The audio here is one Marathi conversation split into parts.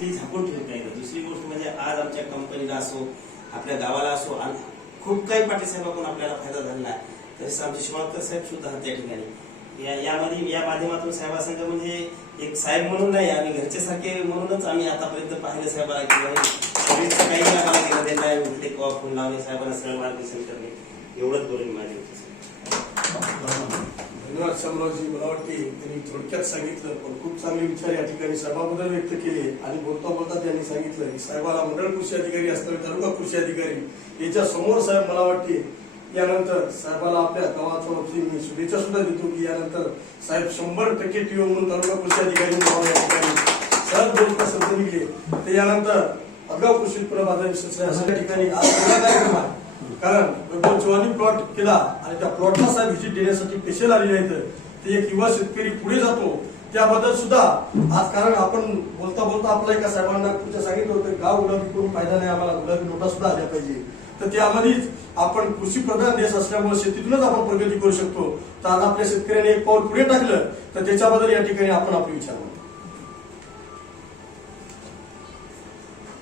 इथली झाकून ठेवत नाही. दुसरी गोष्ट म्हणजे आज आमच्या कंपनीला असो, आपल्या गावाला असो, आणि खूप काही पाटील साहेबांकडून आपल्याला फायदा झालेला आहे. तसेच आमचे शिवाळकर साहेब सुद्धा त्या ठिकाणी या माध्यमातून साहेबासंघ म्हणजे एक साहेब म्हणून नाही, आम्ही घरचे सारखे म्हणूनच आम्ही आतापर्यंत पाहिलं साहेबाला किंवा काही आम्हाला घेणं देणं आहे. उठले किंवा फोन लावणे, साहेबांना सरळ मार्गदर्शन करणे, एवढंच बोलून माझे होते. धन्यवाद शामरावजी. मला वाटते त्यांनी थोडक्यात सांगितलं, पण खूप चांगले विचार या ठिकाणी साहेबाबद्दल व्यक्त केले. आणि बोलता बोलता त्यांनी सांगितलं की साहेबाला मंडळ कृषी अधिकारी असताना तालुका कृषी अधिकारी याच्या समोर साहेब मला वाटते यानंतर साहेबाला आपल्या गावाच्या वतीने मी शुभेच्छा सुद्धा देतो की यानंतर साहेब 100% टीओ म्हणून तालुका कृषी अधिकारी या ठिकाणी साहेब बोलता शब्द निघले. तर यानंतर अगाव कृषी उत्पन्न बाजार विषय ठिकाणी आज कार्यक्रम आहे. कारण चव्हाणी प्लॉट केला आणि त्या प्लॉटला साहेब व्हिजिट देण्यासाठी स्पेशल आलेले आहेत. ते एक युवा शेतकरी पुढे जातो त्याबद्दल सुद्धा आज, कारण आपण बोलता बोलता आपल्या एका साहेबांना सांगितलं होतं गाव गुलाबी करून फायदा नाही, आम्हाला गुलाबी नोटा सुद्धा आल्या पाहिजे. तर त्यामध्येच आपण कृषी प्रधान देश असल्यामुळे शेतीतूनच आपण प्रगती करू शकतो. तर आज आपल्या शेतकऱ्याने एक पाऊल पुढे टाकलं तर त्याच्याबद्दल या ठिकाणी आपण आपले विचार मांडू.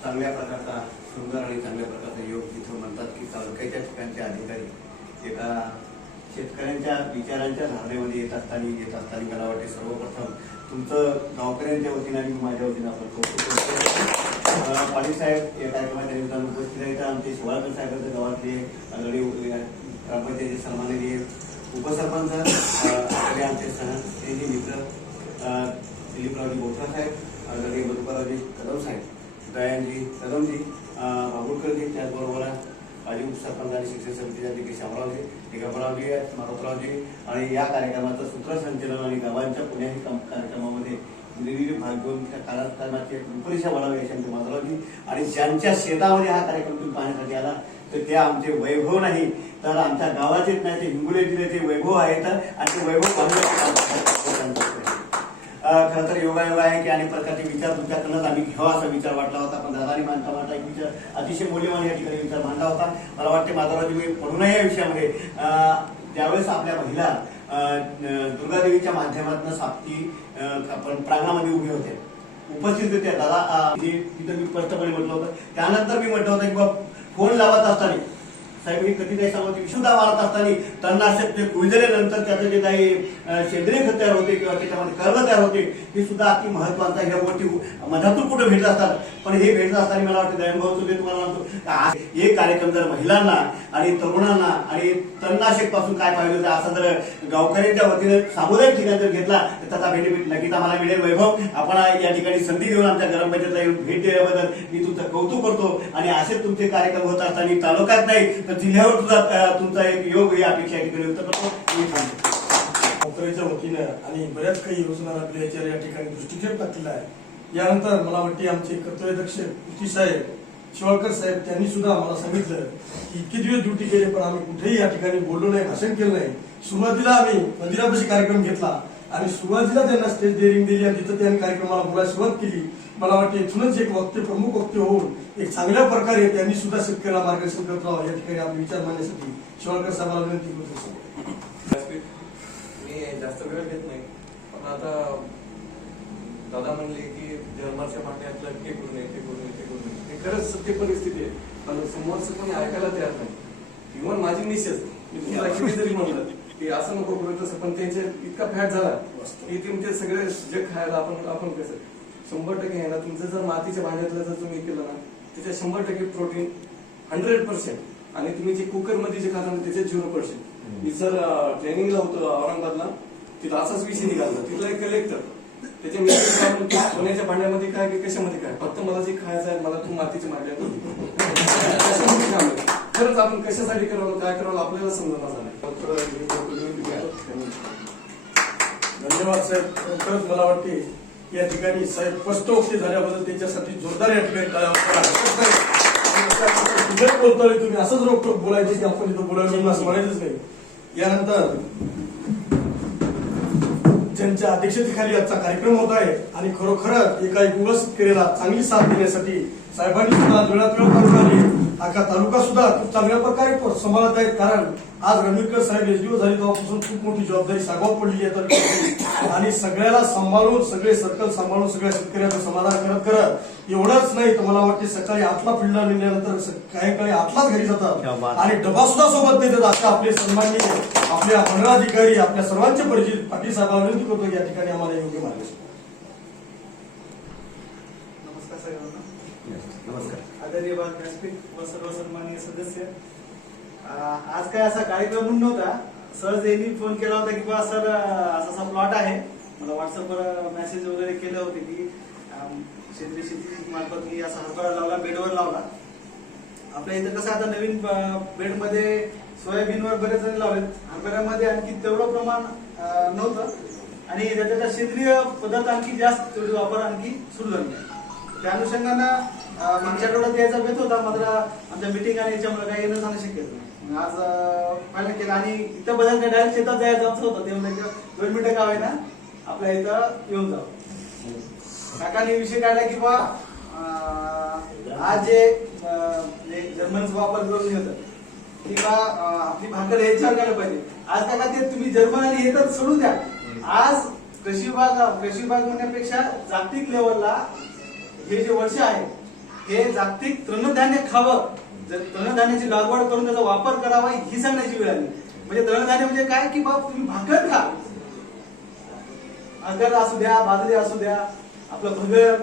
चांगल्या प्रकारचा सुंदर आणि चांगल्या प्रकारचा योग तिथं म्हणतात की तालुक्याच्या ठिकाणचे अधिकारी एका शेतकऱ्यांच्या विचारांच्या धारणेमध्ये येत असताना मला वाटते सर्वप्रथम तुमचं गावकऱ्यांच्या वतीनं आणि माझ्या वतीनं आपण कौतुक करतो. पाटील साहेब या कार्यक्रमाच्या निमित्तानं उपस्थित आहेत. आमचे शिवाळकर साहेबांच्या गावातले आघाडी ग्रामपंचायतीचे सन्माननीय उपसरपंच, आघाडी आमचे सहकारी मित्र दिलीपरावजी बोथरा साहेब, आघाडी मधुकररावजी कदम साहेब, दयानजी कदमजी, बाबुळकरजी, त्याचबरोबर माजी उपसरपंच आणि शिक्षण समितीचे अध्यक्ष शामरावजी, दिगंबररावजी, मारुतरावजी आणि या कार्यक्रमाचं सूत्रसंचलन आणि गावांच्या पुण्याही कार्यक्रमामध्ये निर्विधी भाग घेऊन त्या कार्यक्रमाची रूपरेषा बनावी असे माधवरावजी आणि ज्यांच्या शेतामध्ये हा कार्यक्रम तुम्ही पाहण्यासाठी आला तर ते आमचे वैभव नाही तर आमच्या गावाचेच नाही, ते हिंगोली जिल्ह्याचे वैभव आहेत आणि ते वैभव पाहण्यासाठी खरं तर योगायोग आहे की अनेक प्रकारचे विचार तुमच्याकडूनच आम्ही घ्यावा असा विचार वाटला होता. पण दादानी मांडता एक विचार अतिशय मूल्यवान या ठिकाणी विचार मांडला होता. मला वाटते माधवरावजी मी पडूनही या विषयामध्ये त्यावेळेस आपल्या महिला दुर्गादेवीच्या माध्यमातून साप्ती आपण प्रांगणामध्ये उभे होते, उपस्थित होते. दादा तिथं मी स्पष्टपणे म्हटलं होतं. त्यानंतर मी म्हटलं होतं की बाबा फोन लावत असताना साहेब मी कधी काही सांगतो विशुद्धा मारत असताना तणनाशक ते कुजल्यानंतर त्याचं जे काही सेंद्रिय खत तयार होते किंवा त्याच्यामध्ये कर्म तयार होते हे सुद्धा अति महत्वाचा ह्या गोष्टी मधातून कुठे भेटत असतात. पण हे भेटत असताना मला वाटतं दयानभाऊ सुद्धा तुम्हाला म्हणतो हे कार्यक्रम जर महिलांना आणि तरुणांना आणि तणनाशक पासून काय पाहिजे होतं असं जर गावकऱ्यांच्या वतीने सामुदायिक ठिकाणी जर घेतला तर त्याचा बेनिफिट नक्कीच आम्हाला मिळेल. वैभव आपण या ठिकाणी संधी देऊन आमच्या ग्रामपंचायतला येऊन भेट दिल्याबद्दल मी तुमचं कौतुक करतो आणि असेच तुमचे कार्यक्रम होत असताना तालुक्यात नाही तर जिल्ह्यावर सुद्धा तुमचा एक योग ही अपेक्षा या ठिकाणी व्यक्त करतो. गावकऱ्याच्या वतीनं आणि बऱ्याच काही योजना आपल्या या ठिकाणी दृष्टिक्षेप टाकलेला आहे. यानंतर मला वाटते आमचे कर्तव्यदक्ष कृती साहेब शिवाळकर साहेब त्यांनी सुद्धा मला सांगितलं की इतके दिवस ड्युटी केले पण आम्ही कुठेही या ठिकाणी बोललो नाही, भाषण केलं नाही. सुरुवातीला आम्ही मंदिरापाशी कार्यक्रम घेतला आणि सुरुवातीला त्यांना स्टेज डेअरिंग दिली आणि तिथं त्यांनी कार्यक्रमाला बोलायला सुरुवात केली. मला वाटते इथूनच एक वक्ते प्रमुख वक्ते होऊन एक चांगल्या प्रकारे त्यांनी सुद्धा शेतकऱ्याला मार्गदर्शन करत राहावं या ठिकाणी आपले विचार मांडण्यासाठी शिवाळकर साहेबांना विनंती करतो. मी जास्त वेळ घेत नाही, पण आता दादा म्हणले की जर्मनच्या मांडण्यातलं ते करू नये ते करू नये ते करू नये, हे खरंच सत्य परिस्थिती आहे. पण समोरचं कोणी ऐकायला तयार नाही. इव्हन माझी मिसेस मी तुम्हाला किती जरी म्हणलं की असं नको करू तसं, पण त्यांचे इतका फॅट झाला की तुमचे सगळे जग खायला आपण कसं 100% आहे ना. तुमचं जर मातीच्या भांड्यातलं जर तुम्ही केलं ना त्याच्यात 100% प्रोटीन 100% आणि तुम्ही जे कुकर मध्ये जे खाता त्याच्यात 0%. मी सर ट्रेनिंगला होतो औरंगाबादला, तिथं असाच विषय निघाला. तिथला एक कलेक्टर त्याच्या मित्र सोन्याच्या भांड्यामध्ये काय की कशामध्ये काय, फक्त मला जे खायचं आहे मला तू मातीच्या भांड्यात खरंच आपण कशासाठी करावं काय करावं आपल्याला समजणार झालं. धन्यवाद साहेब. खरंच मला वाटते या ठिकाणी साहेब स्पष्टोक्ती झाल्याबद्दल त्यांच्यासाठी जोरदार या ठिकाणी बोलतोय. तुम्ही असंच रोखोक बोलायचे की आपण इथं बोलायला असं म्हणायचंच नाही. यानंतर ज्यांच्या अध्यक्षतेखाली आजचा कार्यक्रम होत आहे आणि खरोखरच एका युवा शेतकऱ्याला चांगली साथ देण्यासाठी साहेबांनी सुद्धा वेळात वेळ काढून आली. अख्खा तालुका सुद्धा खूप चांगल्या प्रकारे सांभाळत आहेत. कारण आज रणवीरकर साहेब एसडीओ झाले तेव्हापासून खूप मोठी जबाबदारी साहेबांवर पडली आहे तालुक्याची आणि सगळ्याला सांभाळून सगळे सर्कल सांभाळून सगळ्या शेतकऱ्यांचं समाधान करत एवढंच नाही तर मला वाटते सकाळी आठला फील्डला निघाल्यानंतर काही काळी आठलाच घरी क्या जातात बात. आणि डबा सुद्धा सोबत नेतात. अशा आपले सन्माननीय आपल्या मंडळाधिकारी आपल्या सर्वांचे परिचित पाटील साहेबांना विनंती करतो की या ठिकाणी आम्हाला योग्य मार्गदर्शन. नमस्कार सगळ्यांना. नमस्कार. आदरणीय व्यासपीठ व सर्व सन्माननीय सदस्य. आज काय असा कार्यक्रम म्हणून नव्हता. सहज यांनी फोन केला होता की बा सर असा प्लॉट आहे. मला व्हॉट्सअपवर मेसेज वगैरे केले होते की सेंद्रिय शेती मार्फत मी असा हरभरा लावला, बेडवर लावला. आपल्या इथं कसं आता नवीन बेडमध्ये सोयाबीनवर बरेच जण लावलेत. हरभऱ्यामध्ये आणखी तेवढं प्रमाण नव्हतं आणि त्याचा सेंद्रिय पदार्थ आणखी जास्त तेवढी वापर आणखी सुरू झाली. त्या अनुषंगानं मागच्या आठवड्यात यायचा बेत होता, मात्र आमच्या मिटिंग आणि याच्यामुळे काही येणं जाणं शक्य नाही. आज फायनल केलं आणि इथं बदल डायरेक्ट शेतात जायचं आमचं होतं. ते म्हणजे 2 मिनिटं का होईना आपल्या इथं येऊन जावं. काकांनी विषय काढला की बा आज जे जर्मनचा वापर करून येतं किंवा आपली भाकर हे विचार करायला पाहिजे. आज काका ते तुम्ही जर्मन आणि हे तर सोडून द्या. आज कृषी विभाग म्हणण्यापेक्षा जागतिक लेवलला हे जे वर्ष आहे हे जागतिक तृणधान्य खावं, तृणधान्याची लागवड करून त्याचा वापर करावा ही सांगण्याची वेळ आली. म्हणजे तृणधान्य म्हणजे काय की बाबा तुम्ही भाकर खा. भाकर असू द्या, बाजरी असू द्या, आपलं भगर,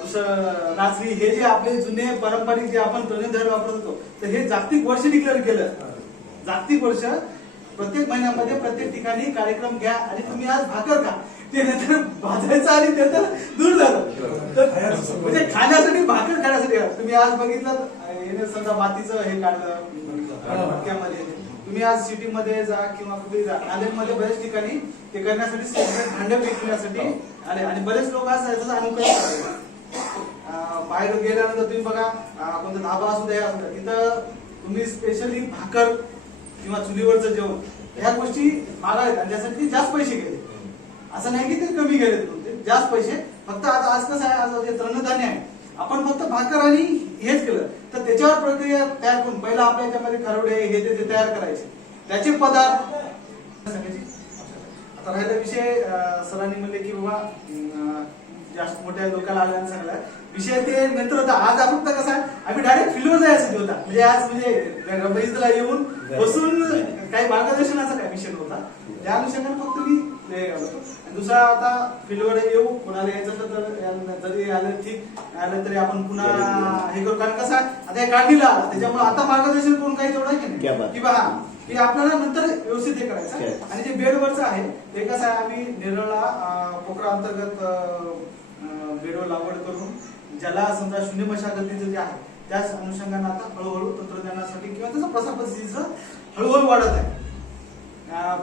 दुसरं नाचणी, हे जे आपले जुने पारंपरिक जे आपण तृणधान्य वापरत होतो तर हे जागतिक वर्ष डिक्लेअर केलं. जागतिक वर्ष प्रत्येक महिन्यामध्ये प्रत्येक ठिकाणी कार्यक्रम घ्या आणि तुम्ही आज भाकर खा. ते नंतर भाजायचं आणि नंतर दूर झालं. म्हणजे खाण्यासाठी भाकर खाण्यासाठी तुम्ही आज बघितलं समजा मातीचं हे काढलं मटक्यामध्ये. तुम्ही आज सिटीमध्ये जा किंवा कुठे जा, नांदेडमध्ये बरेच ठिकाणी ते करण्यासाठी भांडे विकण्यासाठी आले आणि बरेच लोक आज याचं अनुकरण करतात. बाहेर गेल्यानंतर तुम्ही बघा कोणता धाबा असू द्या तिथं तुम्ही स्पेशली भाकर किंवा चुलीवरचं जेवण ह्या गोष्टी मागायत आणि त्यासाठी जास्त पैसे गेले. असं नाही की ते कमी गेले, जास्त पैसे. फक्त आता आज कसं आहे, आज जे तृणधान्य आहे आपण फक्त भाकर आणि हेच केलं तर त्याच्यावर प्रक्रिया तयार करून पहिला आपल्या याच्यामध्ये खरवडे हे ते तयार करायचे, त्याचे पदार्थ सांगायचे. आता राहिला विषय सरांनी म्हणले की बाबा जास्त मोठ्या लोकांना आल्यानं सांगला विषय ते नंतर होता. आज आपण फक्त कसं आहे आम्ही डायरेक्ट फील्डवर जायसाठी होता. म्हणजे आज म्हणजे रबईजला येऊन बसून काही मार्गदर्शनाचा काही विषय नव्हता. त्या अनुषंगाने फक्त मी दुसरा आता फील्डवर येऊ, कोणाला यायचं तर जरी आलं ठीक, आलं तरी आपण पुन्हा हे करू. कारण कसं आता हे काढणीला आला त्याच्यामुळे आता मार्गदर्शन करून काही तेवढं की नाही की बा की आपल्याला नंतर व्यवस्थित हे करायचं. आणि जे बेडवरचं आहे ते कसं आहे आम्ही नेरळला पोखरा अंतर्गत बेडवर लागवड करून ज्याला समजा शून्य मशागतीचं जे आहे त्याच अनुषंगाने आता हळूहळू तंत्रज्ञानासाठी किंवा त्याचा प्रसार पद्धतीचं हळूहळू वाढत आहे.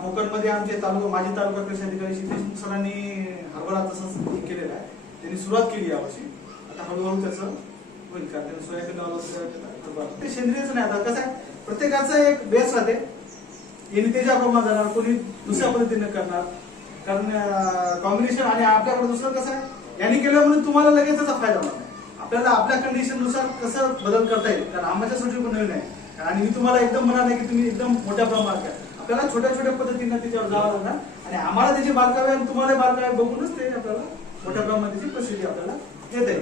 कोकणमध्ये आमचे माजी तालुका कृषी अधिकारी श्री देशमुख सरांनी हरभरा तसंच केलेला आहे. त्यांनी सुरुवात केली यावर्षी. आता हळूहळू त्याचं होईल का त्यांनी सोयाबीन लावलं ते सेंद्रियच नाही. आता कसं आहे प्रत्येकाचा एक बेस राहते. यांनी त्याच्याप्रमाणे जाणार, कोणी दुसऱ्या पद्धतीने करणार. कारण कॉम्बिनेशन आणि आपल्याकडे दुसरं कसं आहे यांनी केलं म्हणून तुम्हाला लगेच त्याचा फायदा होणार नाही. आपल्याला आपल्या कंडिशन नुसार कसं बदल करता येईल. कारण आंब्याच्यासाठी पण नवीन आहे आणि मी तुम्हाला एकदम म्हणणार नाही की तुम्ही एकदम मोठ्या प्रमाणात करा. आपल्याला छोट्या छोट्या पद्धतीने त्याच्यावर जावं लागणार आणि आम्हाला त्याची बारकावे आणि तुम्हाला बारकावे बघूनच ते आपल्याला मोठ्या प्रमाणात त्याची प्रसिद्धी आपल्याला येते.